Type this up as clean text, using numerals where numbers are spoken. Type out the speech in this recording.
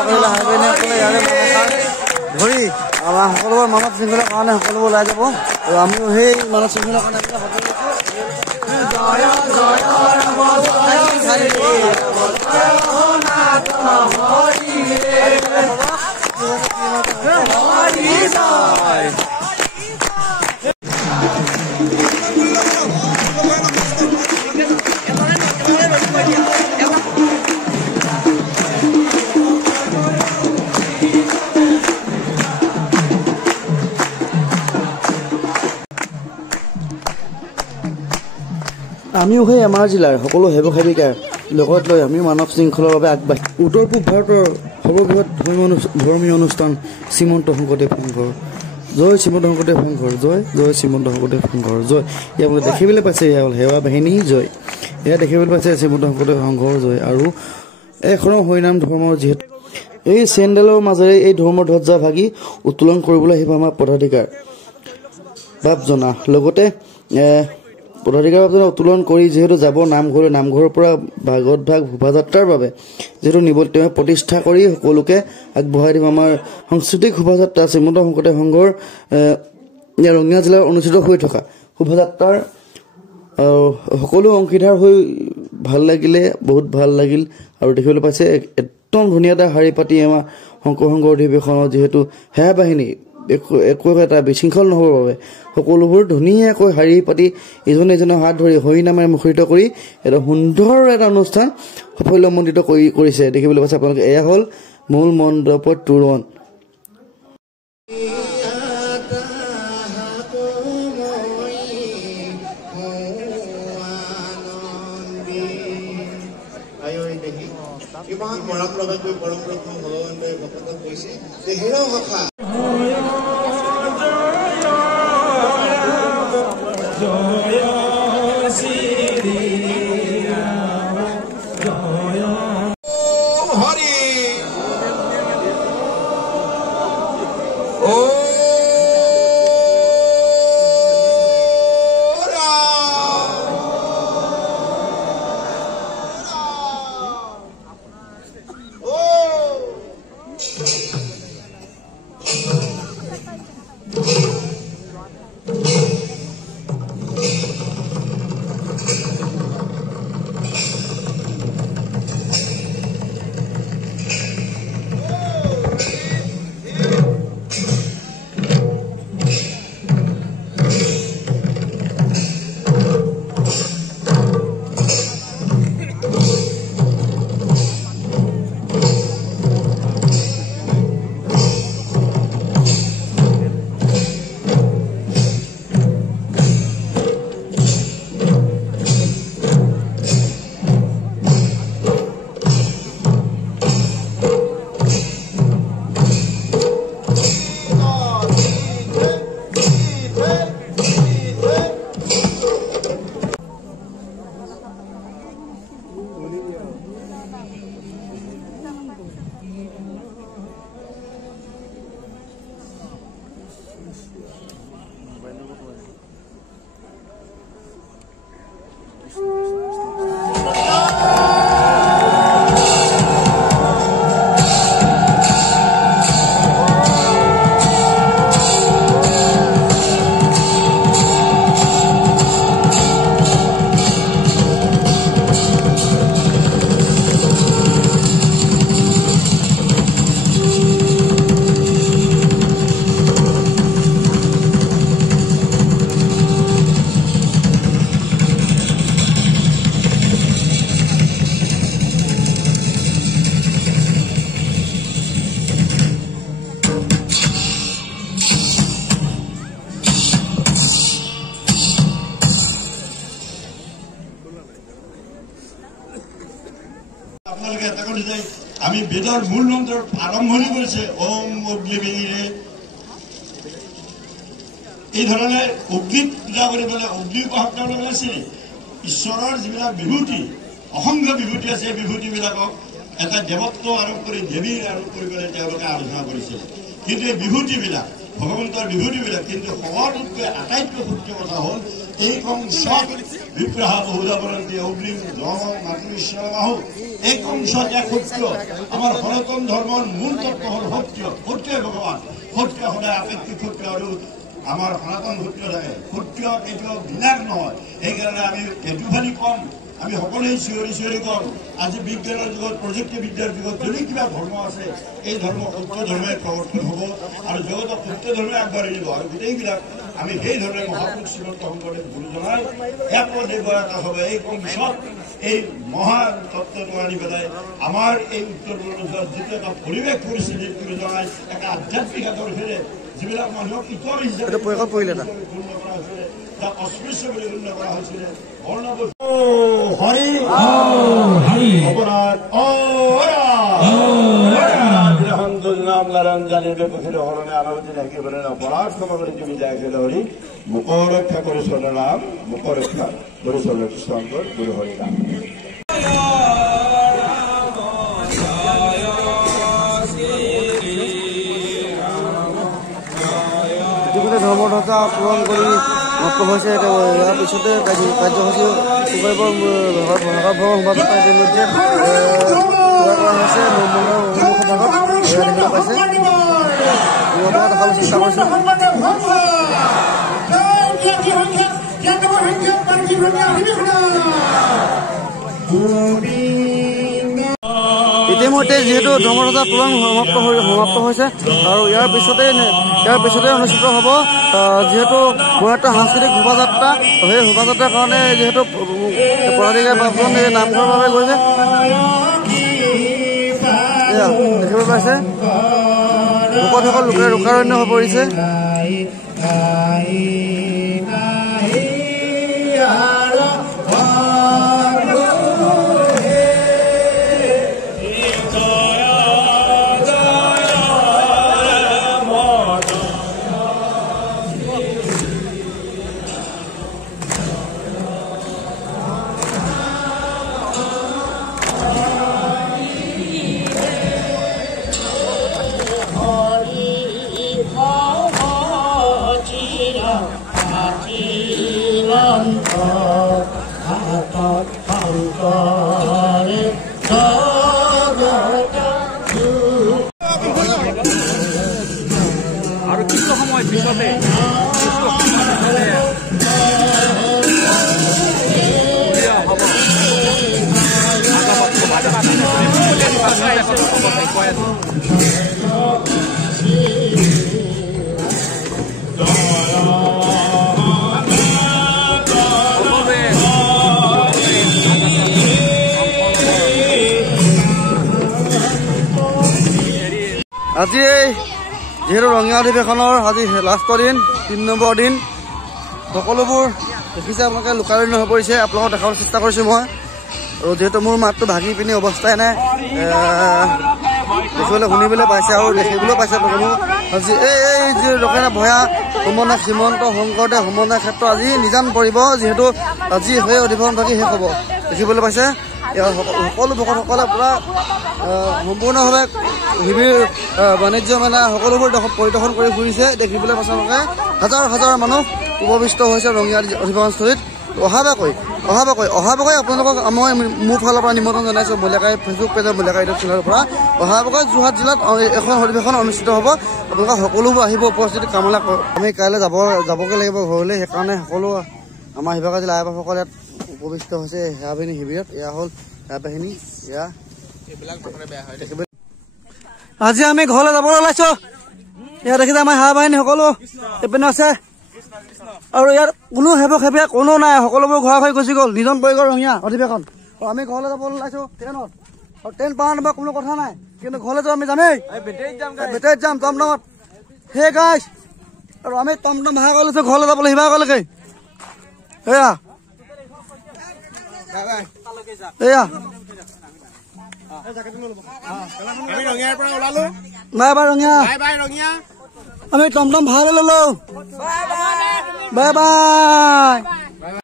কৰিলে হাইবেনীসকলে ইয়াৰে ধৰি আমাৰ সকলোবোৰ মানৱ শৃংখলাৰ কাৰণে সকলোবোৰ ওলাই যাব আৰু আমিও সেই মানৱ শৃংখলাৰ কাৰণে আমিও সেই আমাৰ জিলাৰ সকলো সেৱক সেৱিকাৰ লগত লৈ আমি মানৱ শৃংখলাৰ বাবে আগবাঢ়ি উত্তৰ পূব ভাৰতৰ সৰ্ববৃহৎ ধৰ্মীয় অনুষ্ঠান শ্ৰীমন্ত শংকৰদেৱ সংঘৰ জয় শ্ৰীমন্ত শংকৰদেৱ সংঘৰ জয় জয় শ্ৰীমন্ত শংকৰদেৱ সংঘৰ জয় ইয়াক দেখিবলৈ পাইছে এয়া হ'ল সেৱা বাহিনী জয় এয়া দেখিবলৈ পাইছে শ্ৰীমন্ত শংকৰদেৱ সংঘৰ জয় আৰু এখনৰ হৰিনাম ধৰ্মৰ যিহেতু এই চেণ্ডেলৰ মাজেৰে এই ধৰ্মৰ ধ্বজা ভাগি উত্তোলন কৰিবলৈ আহিব আমাৰ পদাধিকাৰ বাপ জনা লগতে পদাধিকাৰ বাপ জনা উত্তোলন কৰি যিহেতু যাব নামঘৰলৈ নামঘৰৰ পৰা ভাগত ভাগ শোভাযাত্ৰাৰ বাবে যিহেতু নিব তেওঁ প্ৰতিষ্ঠা কৰি সকলোকে আগবঢ়াই দিব আমাৰ সাংস্কৃতিক শোভাযাত্ৰা শ্ৰীমন্ত শংকৰদেৱ সংঘৰ ৰঙিয়া জিলাত অনুষ্ঠিত হৈ থকা শোভাযাত্ৰাৰ সকলো অংশীদাৰ হৈ ভাল লাগিলে বহুত ভাল লাগিল আৰু দেখিবলৈ পাইছে একদম ধুনীয়া এটা শাৰী পাতি আমাৰ শংকৰ সংঘৰ অধিৱেশনত যিহেতু সেৱা বাহিনী একো এটা বিশৃংখল নহ'বৰ বাবে সকলোবোৰ ধুনীয়াকৈ শাৰী পাতি ইজনে ইজনৰ হাত ধৰি হৰিনামেৰে মুখৰিত কৰি এটা সুন্দৰ এটা অনুষ্ঠান সাফল্যমণ্ডিত কৰিছে দেখিবলৈ পাইছে আপোনালোকে এয়া হ'ল মূল মণ্ডপৰ তোৰণ ইমান মৰম লগাকৈ পৰম ব্ৰহ্ম ভগৱানলৈ ভকতক কৈছে যে হেৰ ভাষা আমি বেদৰ মূল মন্ত্ৰৰ আৰম্ভণি কৰিছে ওম অগ্নিবেদীৰে এই ধৰণে অগ্নিক পূজা কৰিবলৈ অগ্নি উপাসনা কৰিছে ঈশ্বৰৰ যিবিলাক বিভূতি অসংখ্য বিভূতি আছে এই বিভূতিবিলাকক এটা দেৱত্ব আৰোপ কৰি দেৱীৰ আৰোপ কৰিবলৈ তেওঁলোকে আলোচনা কৰিছিল কিন্তু এই বিভূতিবিলাক ভগৱন্তৰ বিভূতিবিলাক কিন্তু সবাতোতকৈ আটাইতকৈ সত্য কথা হ'ল এই কংস বিগ্ৰহ বহুধা বৰন্তি অগ্নি জম মাতৃ ঈশ্বৰ বাহু এই অংশ এক সত্য আমাৰ সনাতন ধৰ্মৰ মূল তত্ত্ব হ'ল সত্য সত্যই ভগৱান সত্য সদায় আপেক্ষিক সত্য আৰু আমাৰ সনাতন সত্য থাকে সত্য কেতিয়াও বিনাশ নহয় সেইকাৰণে আমি এইটো ভালি কম আমি সকলোৱে চিঞৰি কম আজি বিজ্ঞানৰ যুগত প্ৰযুক্তিবিদ্যাৰ যুগত যদি কিবা ধৰ্ম আছে এই ধৰ্ম সত্য ধৰ্মে প্ৰৱৰ্তন হ'ব আৰু জগতক সত্য ধৰ্মে আগবাঢ়ি দিব আৰু গোটেইবিলাক আমি সেই ধৰণে মহাপুৰুষ শ্ৰীমন্ত শংকৰদেৱ গুৰুজনাৰ একদেৱতা হ'ব এই কংসত এই মহান তত্ত্বটো আনি পেলাই আমাৰ এই উত্তৰ পূৰ্বাঞ্চলত যিটো এটা পৰিৱেশ পৰিস্থিতি গুৰুজনাই এটা আধ্যাত্মিক আদৰ্শেৰে যিবিলাক মানুহক ইতৰ হিচাপে গণ্য কৰা হৈছিলে তাক অস্পৃশ্য বুলি গণ্য কৰা হৈছিলে হৰি অপৰাধ নাম নাৰায়ণ জানিৰ বিপক্ষে হৰণে আনৱতি থাকিবলৈ অপৰাধ ক্ষমা কৰি তুমি যাই হৰি মুখ ৰক্ষা কৰি চলাম মুখ ৰক্ষা কৰি চল কৃষ্ণকৰ গুৰু হৰি নাম ধৰ্মৰ ঢকা পূৰণ কৰি নষ্ট হৈছে ইয়াৰ পিছতে কাৰ্যসূচী সভাপতি ইতিমধ্যে কৰা হৈছে চেষ্টা কৰিছোঁ ইতিমধ্যে যিহেতু ধৰ্মৰজা তোলন সমাপ্ত হৈছে আৰু ইয়াৰ পিছতে অনুষ্ঠিত হ'ব যিহেতু মোৰ এটা সাংস্কৃতিক শোভাযাত্ৰা সেই শোভাযাত্ৰাৰ কাৰণে যিহেতু পদাধিকাৰী বাছজন এই নামঘৰৰ বাবে গৈছে দেখিব পাইছে ভকতসকল লোকে ৰোষাৰণ্য হৈ পৰিছে আৰু কিছু সময় পিছতে আজি যিহেতু ৰঙিয়া অধিৱেশনৰ আজি লাষ্টৰ দিন ৩ নম্বৰ দিন সকলোবোৰ দেখিছে আপোনালোকে লোকাৰণ্য হৈ পৰিছে আপোনালোকক দেখাবলৈ চেষ্টা কৰিছোঁ মই আৰু যিহেতু মোৰ মাতটো ভাগি পিনি অৱস্থাই নাই দেখিবলৈ শুনিবলৈ পাইছে আৰু দেখিবলৈও পাইছে আজি এই যি লক্ষীনাথ ভূঞা সমন্বয় শ্ৰীমন্ত শংকৰদেৱ সমন্বয় ক্ষেত্ৰ আজি নিজান পৰিব যিহেতু আজি সেই অধিৱেশন ভাগি শেষ হ'ব দেখিবলৈ পাইছে ইয়াৰ সকলো ভকতসকলে পূৰা সম্পূৰ্ণভাৱে শিবিৰ বাণিজ্য মেলা সকলোবোৰ পৰিদৰ্শন কৰি ফুৰিছে দেখিবলৈ পাইছে আপোনালোকে হাজাৰ হাজাৰ মানুহ উপবিষ্ট হৈছে ৰঙিয়া অধিৱেশনস্থলীত অহাবাকৈ আপোনালোকক মই মোৰ ফালৰ পৰা নিমন্ত্ৰণ জনাইছোঁ মহিলাকাই ফেচবুক পেজৰ মহিলাকাই ইউটিউব চেনেলৰ পৰা অহাবাকৈ যোৰহাট জিলাত এখন অধিৱেশন অনুষ্ঠিত হ'ব আপোনালোকে সকলোবোৰ আহিব উপস্থিতি কামনা কৰোঁ আমি কাইলৈ যাবগৈ লাগিব ঘৰলৈ সেইকাৰণে সকলো আমাৰ শিৱসাগৰ জিলা আইবাসকলে ইয়াত উপবিষ্ট হৈছে সেয়া বাহিনী শিবিৰত এয়া হ'ল সেয়া বাহিনী এয়া আজি আমি ঘৰলৈ যাবলৈ ওলাইছোঁ এয়া দেখিছে আমাৰ সেৱা বাহিনী সকলো এইপিনে আছে আৰু ইয়াত কোনো সেৱা কোনো নাই সকলোবোৰ ঘৰা ঘৰি গুচি গ'ল নিজন পৰি গ'ল ৰঙিয়া অধিৱেশন আৰু আমি ঘৰলৈ যাবলৈ ওলাইছোঁ ট্ৰেইনত আৰু ট্ৰেইন পাৰ নাপাব কোনো কথা নাই কিন্তু ঘৰলৈ যাওঁ আমি যামেই বেটেৰীত যাম টমটমত সেই গাইছ আৰু আমি টমটম ভাড়া কৰি লৈছোঁ ঘৰলৈ যাবলৈ শিৱসাগৰলৈকে এয়া বাই বাই ৰঙিয়া আমি টমটম ভাড়া লৈ ললো বাই বাই